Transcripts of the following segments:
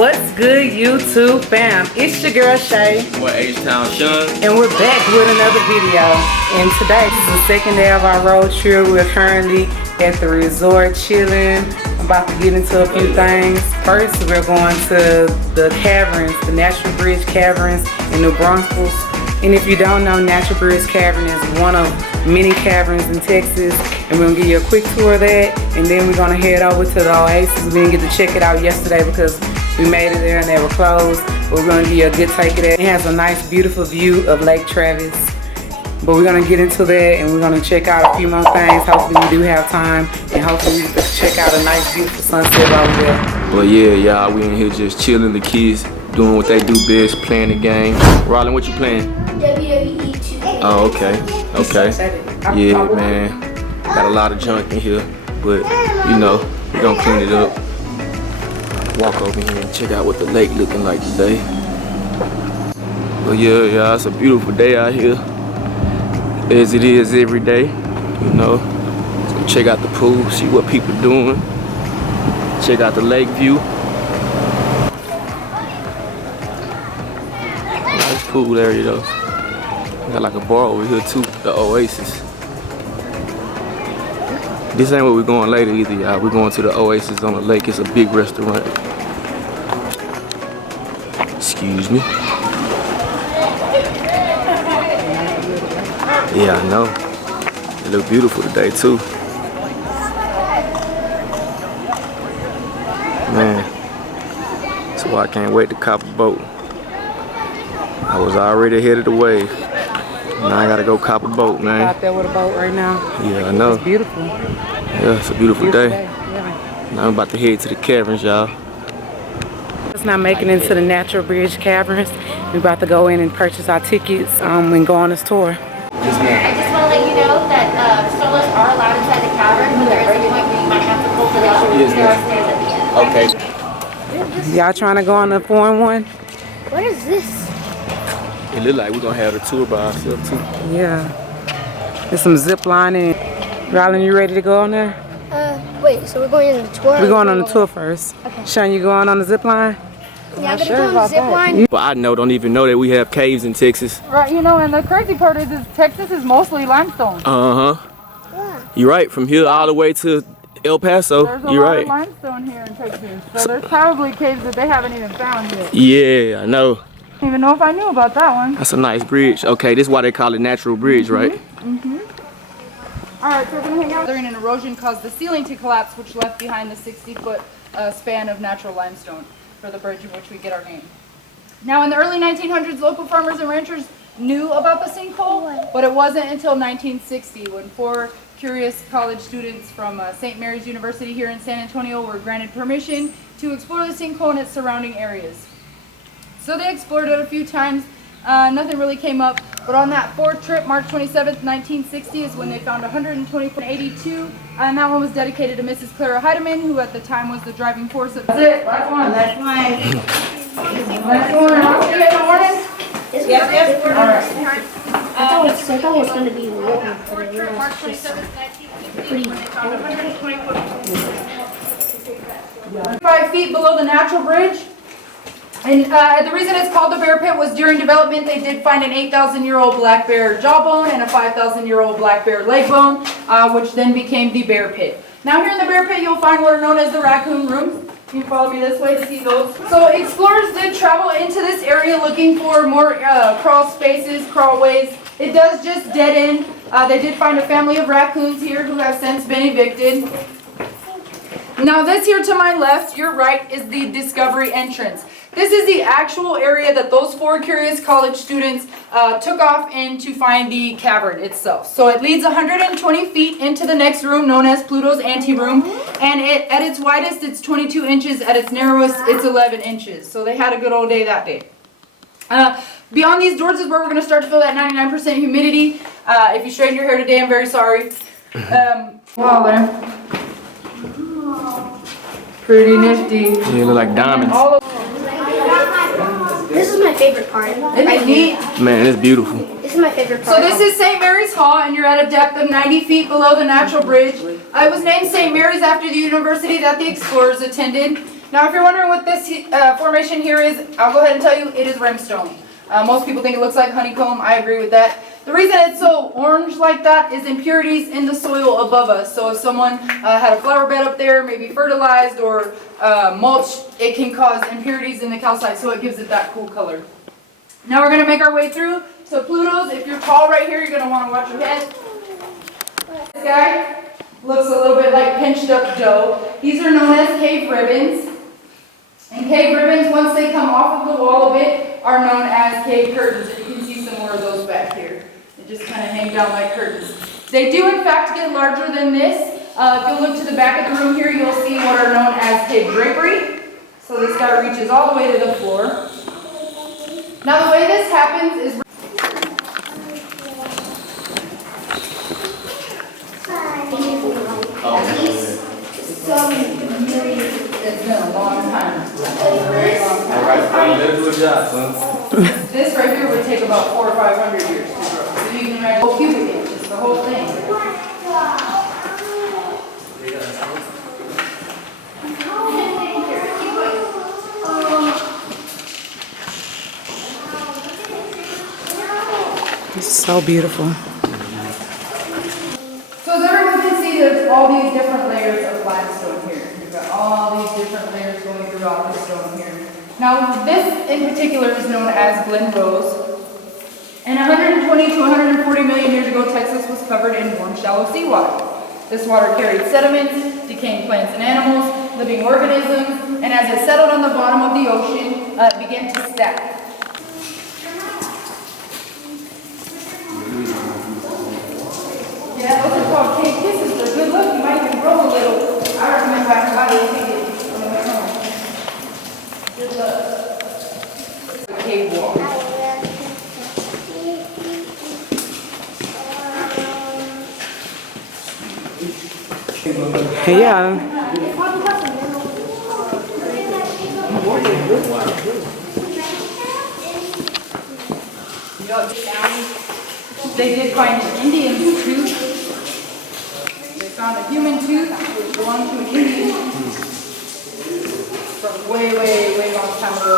What's good, YouTube fam? It's your girl Shay. What H-Town Sean? And we're back with another video. And today is the second day of our road trip. We're currently at the resort chilling. I'm about to get into a few things. First, we're going to the caverns, the Natural Bridge Caverns in New Braunfels. And if you don't know, Natural Bridge Cavern is one of many caverns in Texas. And we're gonna give you a quick tour of that. And then we're gonna head over to the Oasis. We didn't get to check it out yesterday because we made it there and they were closed. But we're gonna give you a good take of that. It has a nice, beautiful view of Lake Travis. But we're gonna get into that and we're gonna check out a few more things. Hopefully we do have time. And hopefully we can check out a nice, beautiful sunset over there. But yeah, y'all, we in here just chilling, the kids doing what they do best, playing the game. Rollin, what you playing? WWE 2K. Oh, okay. Yeah, man. Got a lot of junk in here, but you know, we gonna clean it up. Walk over here and check out what the lake looking like today. But yeah, y'all, it's a beautiful day out here, as it is every day. You know, so check out the pool, see what people doing. Check out the lake view. Nice pool area though. Got like a bar over here too, the Oasis. This ain't where we're going later either, y'all. We're going to the Oasis on the lake. It's a big restaurant. Excuse me. Yeah, I know. It look beautiful today too. Man, that's why I can't wait to cop a boat. I was already headed away. Now I gotta go cop a boat, man. Out there with a boat right now. Yeah, I know. It's beautiful. Yeah, it's a beautiful day. Yeah. Now I'm about to head to the caverns, y'all. It's not making it to the Natural Bridge Caverns. We're about to go in and purchase our tickets and go on this tour. I just want to let you know that strollers are allowed inside the cavern, but there is a point where you might have to pull it out. There are stairs at the end. Okay. Y'all trying to go on the 4-in-1? What is this? It look like we're gonna have the tour by ourselves too. Yeah. There's some zip lining. Rylan, you ready to go on there? Wait, so we're going on the tour? We're going on the tour first. Okay. Sean, you going on the zip line? Yeah, I'm gonna go on the zip line. But I don't even know that we have caves in Texas. Right, you know, and the crazy part is Texas is mostly limestone. Uh-huh. Yeah. You're right, from here all the way to El Paso. There's a You're lot right. of limestone here in Texas. So there's probably caves that they haven't even found yet. Yeah, I know. I don't even know if I knew about that one. That's a nice bridge. Okay, this is why they call it Natural Bridge, right? Alright, so we're gonna hang out. During an erosion caused the ceiling to collapse, which left behind the 60-foot span of natural limestone for the bridge in which we get our name. Now, in the early 1900s, local farmers and ranchers knew about the sinkhole, but it wasn't until 1960 when 4 curious college students from St. Mary's University here in San Antonio were granted permission to explore the sinkhole and its surrounding areas. So they explored it a few times. Nothing really came up, but on that 4th trip, March 27th, 1960, is when they found 182, and that one was dedicated to Mrs. Clara Heidemann, who at the time was the driving force of. That's it. Last one. Last one. Last one. I'll see you in the morning. Yep. All right. I thought it was going to be warm. March 27th, 1960, when they found 120 5 feet below the natural bridge. And the reason it's called the bear pit was during development they did find an 8,000-year-old black bear jawbone and a 5,000-year-old black bear leg bone, which then became the bear pit. Now here in the bear pit you'll find what are known as the raccoon rooms. You can follow me this way to see those. So explorers did travel into this area looking for more crawl spaces, crawlways. It does just dead end. They did find a family of raccoons here who have since been evicted. Now this here to my left, your right, is the discovery entrance. This is the actual area that those 4 curious college students took off in to find the cavern itself. So it leads 120 feet into the next room known as Pluto's anteroom, and at its widest it's 22 inches, at its narrowest it's 11 inches. So they had a good old day that day. Beyond these doors is where we're going to start to feel that 99% humidity. If you straighten your hair today, I'm very sorry. Wow, there. Pretty nifty. Yeah, look like diamonds. This is my favorite part. Isn't it neat? Man, it's beautiful. This is my favorite part. So this is St. Mary's Hall, and you're at a depth of 90 feet below the natural bridge. It was named St. Mary's after the university that the explorers attended. Now, if you're wondering what this formation here is, I'll go ahead and tell you, it is rimstone. Most people think it looks like honeycomb. I agree with that. The reason it's so orange like that is impurities in the soil above us. So if someone had a flower bed up there, maybe fertilized or mulch, it can cause impurities in the calcite, so it gives it that cool color. Now we're going to make our way through to Pluto's. If you're tall right here, you're going to want to watch your head. This guy looks a little bit like pinched up dough. These are known as cave ribbons. And cave ribbons, once they come off of the wall a bit, are known as cave curtains. And you can see some more of those back here. They just kind of hang down like curtains. They do in fact get larger than this. If you look to the back of the room here, you'll see what are known as cave drapery. So this guy reaches all the way to the floor. Now the way this happens is... It's been a long time. This right here would take about 400 or 500 years to grow. So you can imagine the whole cubic inches, the whole thing. It's so beautiful. So as everyone can see, there's all these different layers of limestone here. You've got all these different layers going throughout the stone here. Now this in particular is known as Glen Rose. And 120 to 140 million years ago, Texas was covered in warm, shallow seawater. This water carried sediments, decaying plants and animals, living organisms, and as it settled on the bottom of the ocean, it began to stack. Yeah, those are called cave kisses. They're good look. You might even grow a little. I recommend buying body tickets on the way home. Good luck. The cave wall. Yeah. They did find an Indian tooth. They found a human tooth which belonged to an Indian from way, way, way long time ago.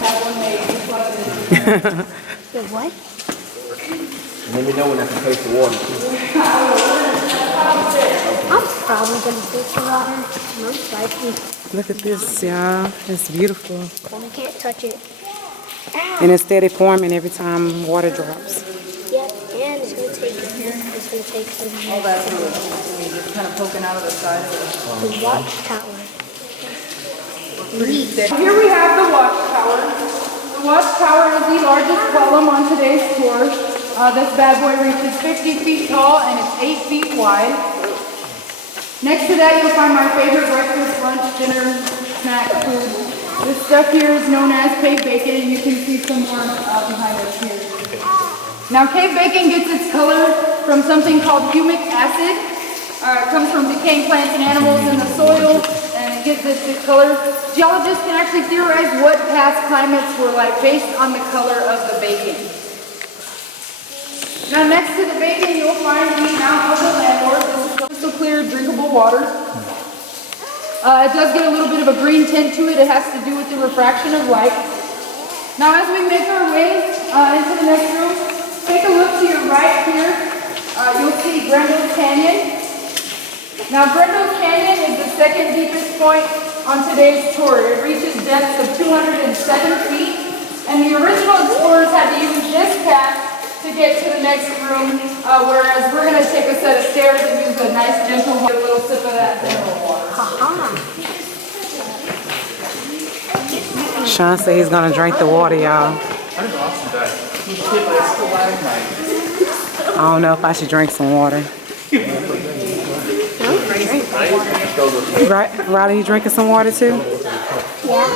That one made just like this. The what? Let me know when I can pay for water. I'm probably going to pay for water. Most likely. Look at this, y'all. It's beautiful. I can't touch it. And it's steady forming every time water drops. Yep, and it's going to take some All that's really just kind of poking out of the side of it. the watchtower. Here we have the watchtower. The watchtower is the largest column on today's tour. This bad boy reaches 50 feet tall and it's 8 feet wide. Next to that you'll find my favorite breakfast, lunch, dinner, snack, food. This stuff here is known as cave bacon, and you can see some more behind us here. Now cave bacon gets its color from something called humic acid. It comes from decaying plants and animals in the soil, and it gives this color. Geologists can actually theorize what past climates were like based on the color of the bacon. Now next to the bacon you'll find the Mount of the Landlord. This is crystal clear drinkable water. It does get a little bit of a green tint to it. It has to do with the refraction of light. Now as we make our way into the next room, take a look to your right here. You'll see Grendel's Canyon. Now Grendel's Canyon is the second deepest point on today's tour. It reaches depths of 207 feet. And the original explorers had to use this path to get to the next room, whereas we're going to take a set of stairs and use a nice gentle water, a little sip of that mineral water. Sean said he's gonna drink the water, y'all. I don't know if I should drink some water. Right, Riley, you drinking some water too? Yeah.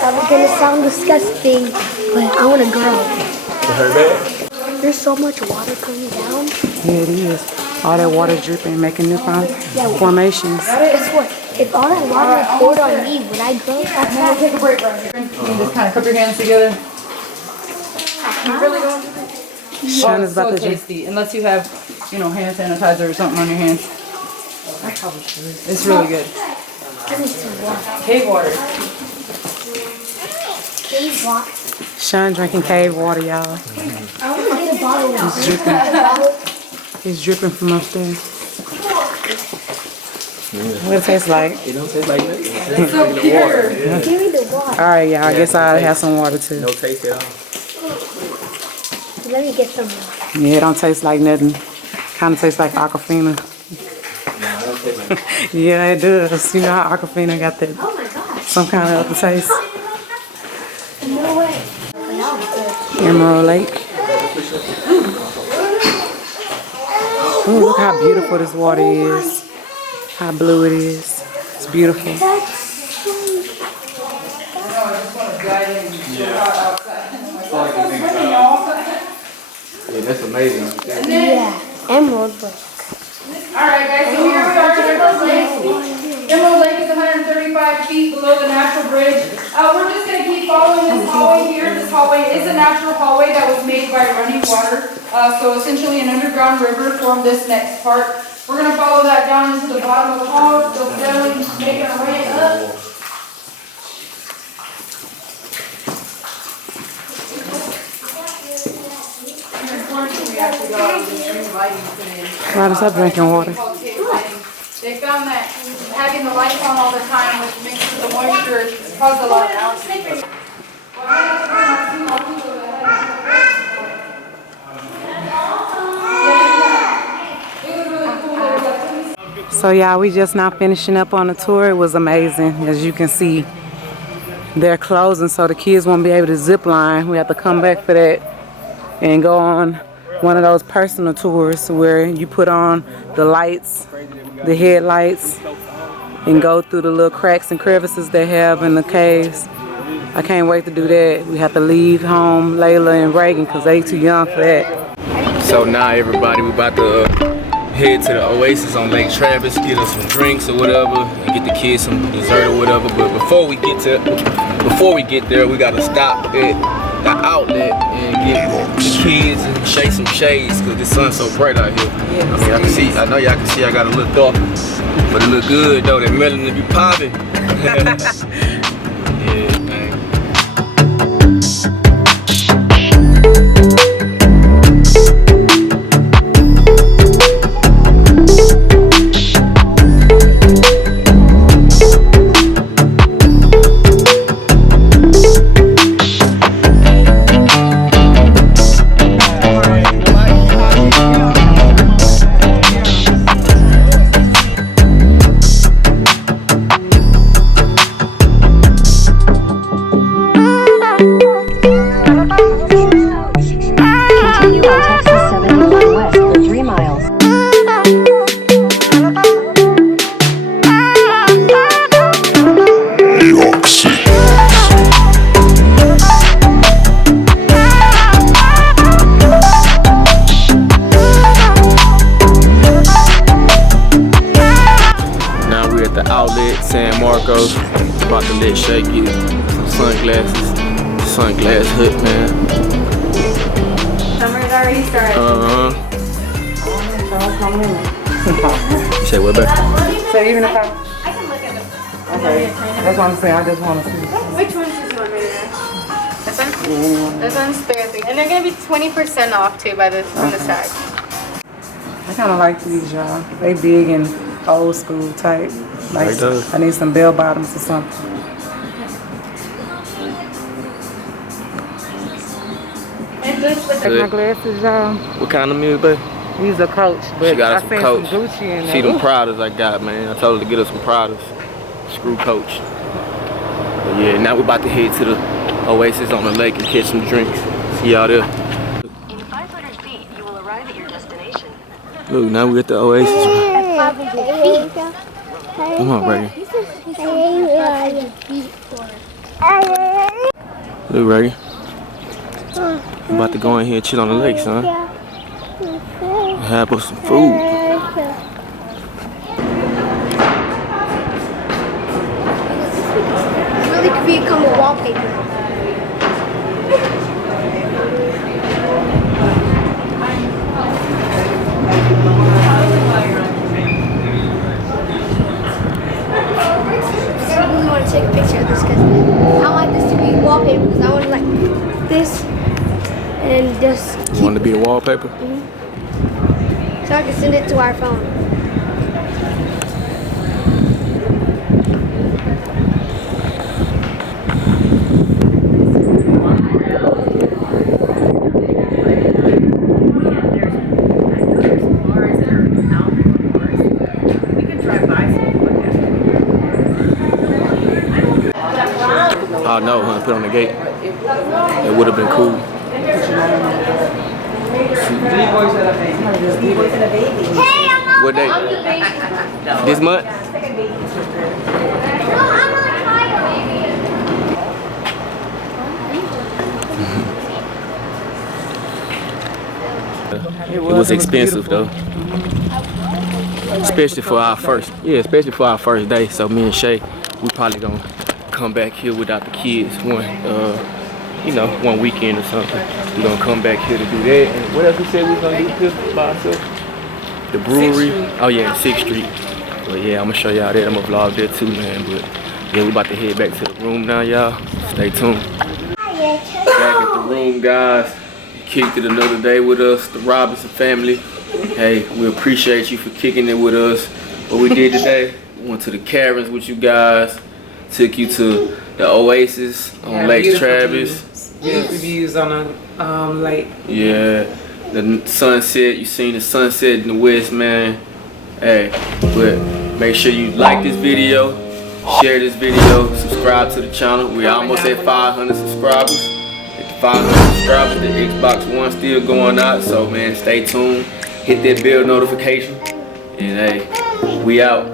Probably going to sound disgusting, but I want to grow. There's so much water coming down. Yeah, it is. All that water dripping, making new formations. Guess what? If all that water poured on me, would I grow? Now take a break right here. You can just kind of cup your hands together. You really don't? Sean is about so to drink. tasty, unless you have, hand sanitizer or something on your hands. It's really good. Give me some water. Cave water. Cave water. Sean drinking cave water, y'all. I want to get a bottle of He's dripping. He's dripping from upstairs. What it tastes like? It don't taste like nothing. It's so pure. Give me the water. All right, y'all. I guess I'll have some water too. No taste at all. Let me get some water. Yeah, it don't taste like nothing. Kind of tastes like Aquafina. No, it don't taste like nothing. Yeah, it does. You know how Aquafina got that Oh my gosh. some kind of other taste. No way. Emerald Lake. Ooh, look how beautiful this water is. How blue it is. It's beautiful. Yeah, that's amazing. Yeah. Emerald Lake. Alright guys, so here we are at Emerald Lake. Emerald Lake is 135 feet below the natural bridge. We're just going to keep following this hallway here. This hallway is a natural hallway that was made by running water. So essentially an underground river formed this next part. We're going to follow that down into the bottom of the hall. So steadily making our way up. Why does that drinking water? They found that having the lights on all the time, which makes the moisture cause a lot of algae. So y'all, we just now finishing up on the tour. It was amazing. As you can see, they're closing so the kids won't be able to zip line. We have to come back for that and go on one of those personal tours where you put on the lights, the headlights, and go through the little cracks and crevices they have in the caves. I can't wait to do that. We have to leave home Layla and Reagan because they too young for that. So now everybody, we about to head to the Oasis on Lake Travis, get us some drinks or whatever, and get the kids some dessert or whatever. But before we get there, we gotta stop at the outlet and get the kids and shake some shades because the sun's so bright out here. I mean, I know y'all can see I got a little dark, but it look good though. That melanin be popping. Yeah, man. About to let Shay get some sunglass hood, man. Summer's already started. You say what, babe? So even if I can look at them. okay, that's what I'm saying. I just want to see. Which ones did you want me to do? This one? This one's 30. And they're going to be 20% off too by this from the side. I kind of like these, y'all. They big and old school type. Like those? I need some bell bottoms or something. And boots with Take my glasses, y'all. What kind of music, babe? These are Coach, but She got I us some seen Coach. some Gucci in there. See them Pradas I got, man. I told her to get us some Pradas. Screw Coach. But yeah, now we're about to head to the Oasis on the lake and catch some drinks. See y'all there. In 500 feet, you will arrive at your destination. Look, now we're at the Oasis. At 500 feet. Come on, Reagan. Look, Reagan. I'm about to go in here and chill on the lake, son. And have us some food. Really could become a wallpaper. this and just You want it to be a wallpaper? so I can send it to our phone. Oh no, huh? Put on the gate. It would have been cool. What day? This month? It was expensive though. Especially for our first day. So me and Shay, we probably gonna come back here without the kids one weekend or something. We're gonna come back here to do that. And what else we said we was gonna do here by ourselves? The brewery. Oh yeah, 6th Street. But yeah, I'm gonna show y'all that. I'm gonna vlog that too, man. But yeah, we about to head back to the room now, y'all. Stay tuned. Back at the room, guys. Kicked it another day with us, the Robinson family. Hey, we appreciate you for kicking it with us. What we did today, we went to the Caverns with you guys. Took you to the Oasis on Lake Travis. Beautiful views on the lake. Yeah, the sunset. You seen the sunset in the west, man. Hey, but make sure you like this video, share this video, subscribe to the channel. We're almost at 500 subscribers. At 500 subscribers, the Xbox One still going out. So man, stay tuned. Hit that bell notification. And hey, we out.